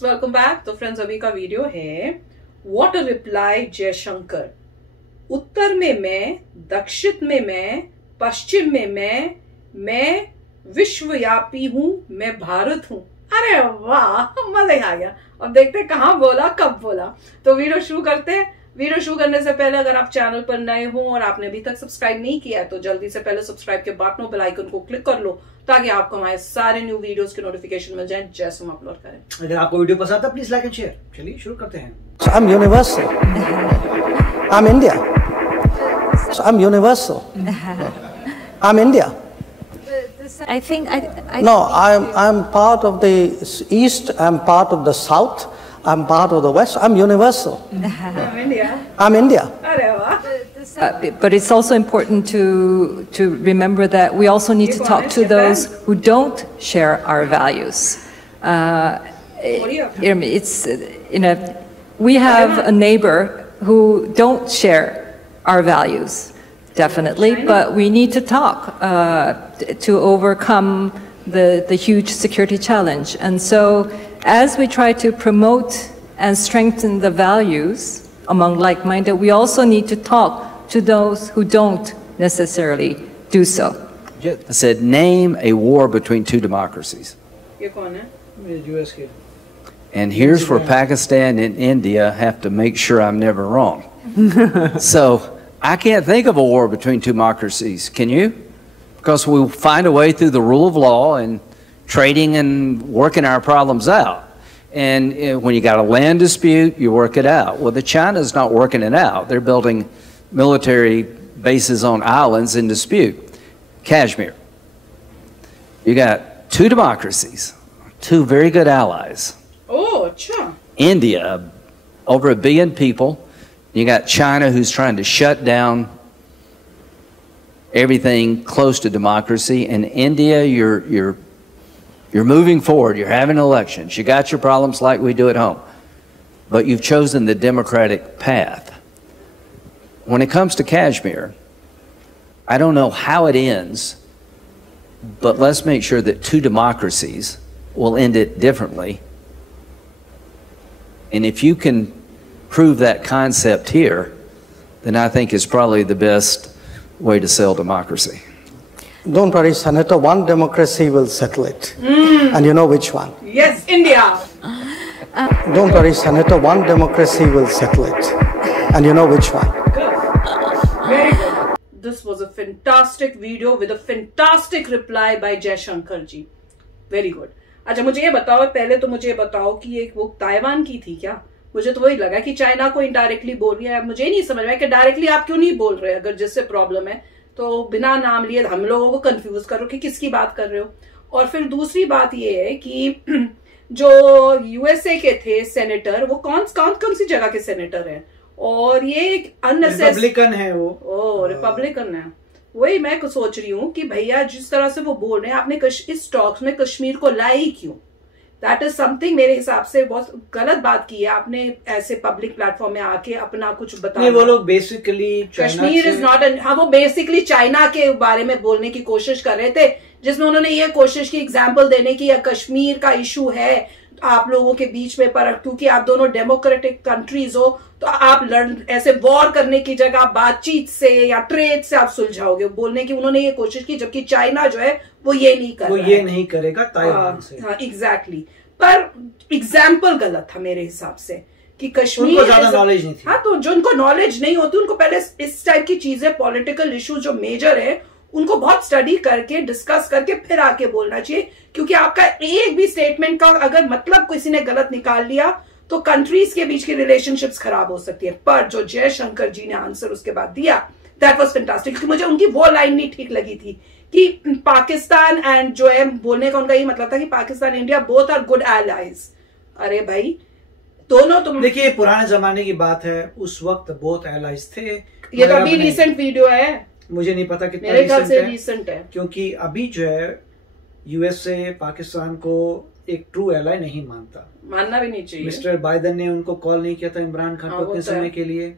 Friends, welcome back. तो friends, अभी का वीडियो है व्हाट अ रिप्लाई जयशंकर। उत्तर में मैं, दक्षिण में मैं, पश्चिम में मैं विश्वव्यापी हूं, मैं भारत हूं। अरे वाह, मजा ही आ गया। अब देखते हैं कहां बोला, कब बोला। तो वीडियो शुरू करते हैं। वीडियो शुरू करने से पहले अगर आप चैनल पर नए हो और आपने अभी तक सब्सक्राइब नहीं किया है तो जल्दी से पहले सब्सक्राइब के बटन बेल आइकन को क्लिक कर लो ताकि आपको हमारे सारे न्यू वीडियोस के नोटिफिकेशन मिल जाएं जैसे हम अपलोड करें। अगर आपको वीडियो पसंद है प्लीज लाइक एंड शेयर। चलिए शुरू करते हैं। So I'm universal. I'm India. So I'm universal. I'm India. I think No, I'm part of the East. I'm part of the South. I'm part of the West. I'm universal. I'm India. I'm India. अरे वाह। but it's also important to remember that we also need to talk to those who don't share our values. It's we have a neighbor who don't share our values, definitely, but we need to talk to overcome the huge security challenge. And so, as we try to promote and strengthen the values among like-minded, we also need to talk to those who don't necessarily do so. I said, name a war between two democracies. ये कौन है? US के। And here's where Pakistan and India have to make sure I'm never wrong. So I can't think of a war between two democracies. Can you? Because we'll find a way through the rule of law and trading and working our problems out. And when you got a land dispute, you work it out. Well, China's not working it out. They're building military bases on islands in dispute. Kashmir. You got two democracies, two very good allies. Oh, अच्छा। India, over 1 billion people. You got China, who's trying to shut down everything close to democracy. And India, you're moving forward. You're having elections. You got your problems like we do at home. But you've chosen the democratic path. When it comes to Kashmir, I don't know how it ends, but let's make sure that two democracies will end it differently. And if you can prove that concept here, then I think it's probably the best way to sell democracy. Don't worry, Senator. One democracy will settle it. And you know which one. Yes, India. Don't worry, Senator. One democracy will settle it. And you know which one. Very good. This was a fantastic video with a fantastic reply by Jaishankar ji. Very good. अच्छा, मुझे ये बताओ, पहले तो मुझे बताओ कि ये वो ताइवान की थी क्या? मुझे तो वही लगा कि चाइना को इनडायरेक्टली बोल रही है। मुझे नहीं समझ में आया कि डायरेक्टली आप क्यों नहीं बोल रहे। अगर जिससे प्रॉब्लम है तो बिना नाम लिए हम लोगों को कंफ्यूज करो कि किसकी बात कर रहे हो। और फिर दूसरी बात ये है कि जो यूएसए के थे सेनेटर, वो कौन सी जगह के सेनेटर हैं, और ये एक रिपब्लिकन है वो। ओ, रिपब्लिकन है। वही मैं कुछ सोच रही हूँ कि भैया जिस तरह से वो बोल रहे हैं, आपने इस टॉक्स में कश्मीर को लाए ही क्यों? दैट इज समथिंग मेरे हिसाब से बहुत गलत बात की है आपने, ऐसे पब्लिक प्लेटफॉर्म में आके अपना कुछ बताना। वो लोग बेसिकली कश्मीर इज नॉट, हाँ, वो बेसिकली चाइना के बारे में बोलने की कोशिश कर रहे थे, जिसमें उन्होंने ये कोशिश की एग्जाम्पल देने की, या कश्मीर का इशू है आप लोगों के बीच में, पर क्योंकि आप दोनों डेमोक्रेटिक कंट्रीज हो तो आप ऐसे वॉर करने की जगह बातचीत से या ट्रेड से आप सुलझाओगे, बोलने की उन्होंने ये कोशिश की। जबकि चाइना जो है वो ये नहीं कर रहा है। ये नहीं करेगा ताइवान से। हाँ, एग्जैक्टली। पर एग्जाम्पल गलत था मेरे हिसाब से कि कश्मीर, उनको ज्यादा नॉलेज नहीं थी। हाँ, तो जो उनको नॉलेज नहीं होती उनको पहले इस टाइप की चीजें, पॉलिटिकल इशू जो मेजर है, उनको बहुत स्टडी करके डिस्कस करके फिर आके बोलना चाहिए। क्योंकि आपका एक भी स्टेटमेंट का अगर मतलब किसी ने गलत निकाल लिया तो कंट्रीज के बीच की रिलेशनशिप्स खराब हो सकती है। पर जो जयशंकर जी ने आंसर उसके बाद दिया, दैट वाज फैंटास्टिक। क्योंकि मुझे उनकी वो लाइन नहीं ठीक लगी थी कि पाकिस्तान एंड जो है, बोलने का उनका ये मतलब था कि Pakistan India both are good allies. अरे भाई, दोनों तुम देखिए, पुराने जमाने की बात है, उस वक्त बोथ एलाइज थे। ये तो अभी रिसेंट वीडियो है, मुझे नहीं पता कितना मेरे ख्याल से रिसेंट है, क्योंकि अभी जो है यूएसए पाकिस्तान को एक ट्रू एलाई नहीं मानना भी नहीं चाहिए। मिस्टर बाइडेन ने उनको कॉल नहीं किया था इमरान खान को इतने समय के लिए,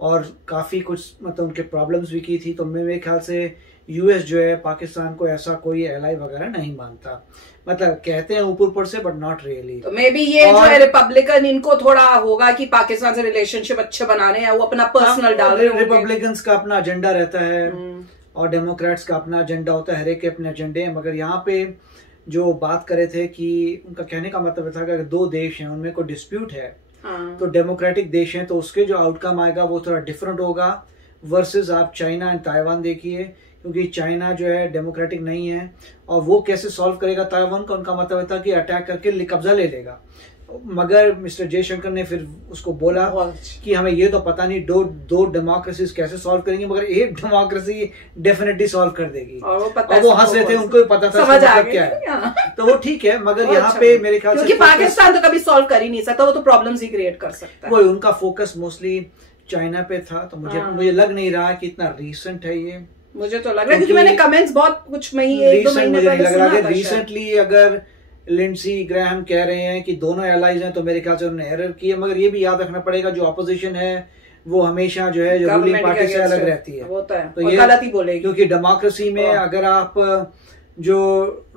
और काफी कुछ मतलब उनके प्रॉब्लम्स भी की थी। तो मेरे ख्याल से यूएस जो है पाकिस्तान को ऐसा कोई एलाई वगैरह नहीं मानता, मतलब कहते हैं ऊपर ऊपर से बट नॉट रियली। तो मे बी ये जो है रिपब्लिकन इनको थोड़ा होगा कि पाकिस्तान से रिलेशनशिप अच्छे बनाने हैं, वो अपना पर्सनल डाल रहे हैं। रिपब्लिकन्स का अपना एजेंडा रहता है और डेमोक्रेट्स का अपना एजेंडा होता है, हर एक के अपने एजेंडे हैं। मगर यहाँ पे जो बात करे थे कि उनका कहने का मतलब था कि अगर दो देश हैं उनमें कोई डिस्प्यूट है तो डेमोक्रेटिक देश हैं तो उसके जो आउटकम आएगा वो थोड़ा डिफरेंट होगा वर्सेस आप चाइना एंड ताइवान देखिए, क्योंकि चाइना जो है डेमोक्रेटिक नहीं है और वो कैसे सॉल्व करेगा ताइवान का, उनका मतलब था कि अटैक करके कब्जा ले लेगा। मगर मिस्टर जयशंकर ने फिर उसको बोला कि हमें ये तो पता नहीं दो डेमोक्रेसीज कैसे सॉल्व करेंगे, मगर एक डेमोक्रेसी डेफिनेटली सॉल्व कर देगी। और वो हंस रहे थे, उनको भी पता था मतलब क्या है, तो वो ठीक है। मगर यहाँ पे मेरे ख्याल से पाकिस्तान तो कभी सॉल्व कर ही नहीं सकता, वो तो प्रॉब्लम्स ही क्रिएट कर सकता है। वो उनका फोकस मोस्टली चाइना पे था, तो मुझे लग नहीं रहा कि इतना रिसेंट है ये। मुझे तो लग रहा है क्योंकि मैंने कमेंट्स बहुत कुछ एक दो महीने पहले सुना था। रिसेंटली अगर लिंडसी ग्राहम कह रहे हैं कि दोनों एलाइज हैं तो मेरे ख्याल से उन्होंने एरर की है। मगर ये भी याद रखना पड़ेगा जो ऑपोजिशन है वो हमेशा जो है जो रूलिंग पार्टी से अलग रहती है, तो ये गलत ही बोलेगी। क्योंकि डेमोक्रेसी में अगर आप जो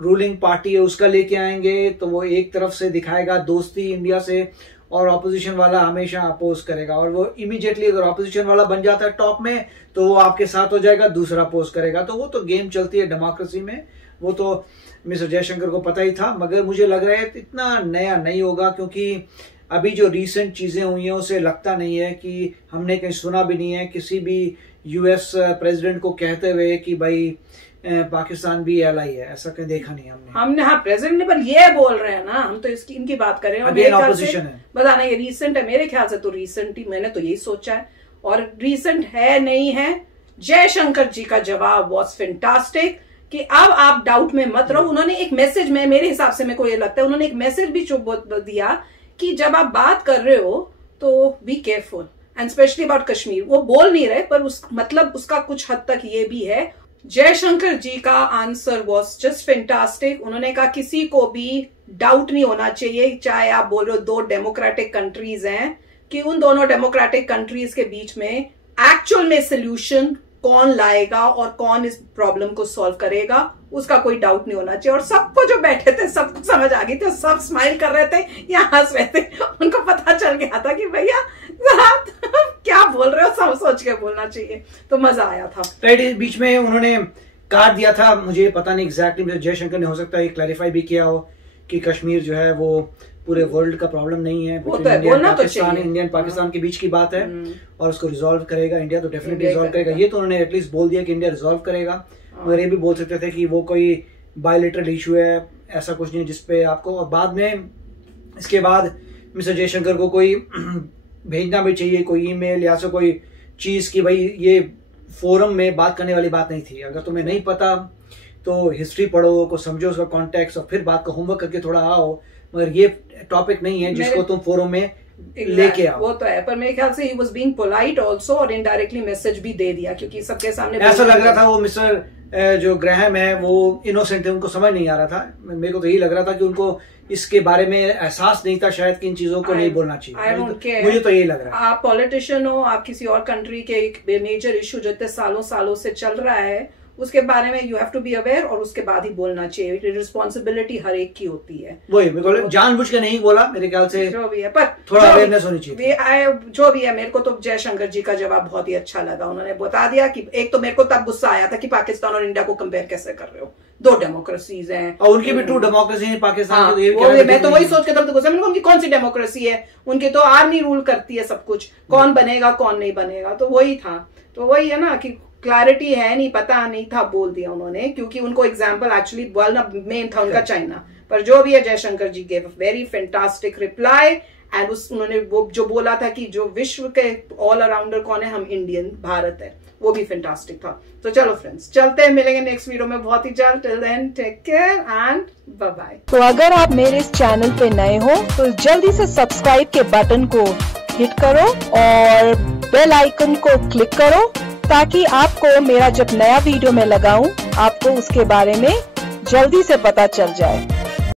रूलिंग पार्टी है उसका लेके आएंगे तो वो एक तरफ से दिखाएगा दोस्ती इंडिया से और ऑपोजिशन वाला हमेशा अपोज करेगा, और वो इमीडिएटली अगर ऑपोजिशन वाला बन जाता है टॉप में तो वो आपके साथ हो जाएगा, दूसरा अपोज करेगा। तो वो तो गेम चलती है डेमोक्रेसी में, वो तो मिस्टर जयशंकर को पता ही था। मगर मुझे लग रहा है इतना नया नहीं होगा, क्योंकि अभी जो रीसेंट चीजें हुई हैं उसे लगता नहीं है कि हमने कहीं सुना भी नहीं है किसी भी यूएस प्रेसिडेंट को कहते हुए कि भाई पाकिस्तान भी एलाई है, ऐसा कहीं देखा नहीं हमने। हाँ प्रेसिडेंट ने, पर ये बोल रहे हैं ना, हम तो इनकी बात कर रहे हैं। अगेन ऑपोजिशन है, बताना ये रीसेंट है, मेरे ख्याल से तो रीसेंट ही, मैंने तो यही सोचा है। और रीसेंट है नहीं है, जयशंकर जी का जवाब वॉज फैंटास्टिक कि अब आप डाउट में मत रहो। उन्होंने एक मैसेज में, मेरे हिसाब से मेरे को ये लगता है उन्होंने एक मैसेज भी दिया कि जब आप बात कर रहे हो तो be careful and specially about Kashmir. वो बोल नहीं रहे पर मतलब उसका कुछ हद तक ये भी है। जयशंकर जी का आंसर वॉज जस्ट फैंटास्टिक। उन्होंने कहा किसी को भी डाउट नहीं होना चाहिए, चाहे आप बोल रहे हो दो डेमोक्रेटिक कंट्रीज हैं, कि उन दोनों डेमोक्रेटिक कंट्रीज के बीच में एक्चुअल में सोल्यूशन कौन लाएगा और कौन इस प्रॉब्लम को सॉल्व करेगा, उसका कोई डाउट नहीं होना चाहिए। और सबको जो बैठे थे सबको समझ आ गई थी, सब स्माइल कर रहे थे या हंस रहे थे, उनको पता चल गया था कि भैया क्या बोल रहे हो, सब सोच के बोलना चाहिए। तो मजा आया था। राइट, बीच में उन्होंने काट दिया था, मुझे पता नहीं एग्जैक्टली, जयशंकर ने हो सकता है क्लैरिफाई भी किया हो कि कश्मीर जो है वो पूरे वर्ल्ड का प्रॉब्लम नहीं है, इंडियन पाकिस्तान के बीच की बात है और उसको रिजॉल्व करेगा इंडिया, तो डेफिनेटली रिजॉल्व करेगा। ये तो उन्होंने एटलीस्ट बोल दिया कि इंडिया रिजॉल्व करेगा। मगर ये भी बोल सकते थे कि वो कोई बायलैटरल इशू है, ऐसा कुछ नहीं जिसपे आपको, और बाद में इसके बाद मिस्टर जयशंकर को कोई भेजना भी चाहिए कोई ईमेल या ऐसा कोई चीज कि भाई ये फोरम में बात करने वाली बात नहीं थी। अगर तुम्हें नहीं पता तो हिस्ट्री पढ़ो, को समझो उसका कॉन्टेक्स्ट और फिर बात का होमवर्क करके थोड़ा आओ। मगर ये टॉपिक नहीं है जिसको तुम फोरम में लेके आओ। वो तो है, पर मेरे ख्याल से he was being polite also, और इनडायरेक्टली मैसेज भी दे दिया क्योंकि सबके सामने ऐसा लग रहा था वो मिस्टर जो ग्राहम है वो इनोसेंट है, उनको समझ नहीं आ रहा था। मेरे को तो यही लग रहा था कि उनको इसके बारे में एहसास नहीं था शायद कि इन चीजों को नहीं बोलना चाहिए। मुझे तो यही लग रहा है। आप पॉलिटिशियन हो, आप किसी और कंट्री के एक मेजर इशू जो इतने सालों से चल रहा है उसके बारे में you have to be aware, और उसके बाद ही बोलना चाहिए। रिस्पॉन्सिबिलिटी हर एक की होती है। वही जानबूझ के नहीं बोला मेरे ख्याल से, जो भी है, पर थोड़ा अवेयरनेस होनी चाहिए। जो भी है, मेरे को तो जयशंकर जी का जवाब बहुत ही अच्छा लगा। उन्होंने बता दिया कि एक तो मेरे को तब गुस्सा आया था कि पाकिस्तान और इंडिया को कंपेयर कैसे कर रहे हो, दो डेमोक्रेसीज हैं और उनकी भी ट्रू डेमोक्रेसी है पाकिस्तान की। मैं तो वही सोच के तब तो गुस्सा, उनकी कौन सी डेमोक्रेसी है, उनकी तो आर्मी रूल करती है सब कुछ, कौन बनेगा कौन नहीं बनेगा। तो वही था, तो वही है ना कि क्लैरिटी है नहीं, पता नहीं था, बोल दिया उन्होंने, क्योंकि उनको एग्जाम्पल एक्चुअली बोलना मेन था उनका चाइना। पर जो भी है, Jaishankar ji gave a very fantastic reply and उन्होंने वो जो बोला था कि जो विश्व के ऑल अराउंडर कौन है, हम इंडियन, भारत है, वो भी फैंटास्टिक था। तो चलो फ्रेंड्स, चलते हैं, मिलेंगे नेक्स्ट वीडियो में बहुत ही जल्द। Till then take care and bye bye. तो अगर आप मेरे इस चैनल पे नए हो तो जल्दी से सब्सक्राइब के बटन को हिट करो और बेल आइकन को क्लिक करो ताकि आपको मेरा जब नया वीडियो मैं लगाऊं आपको उसके बारे में जल्दी से पता चल जाए।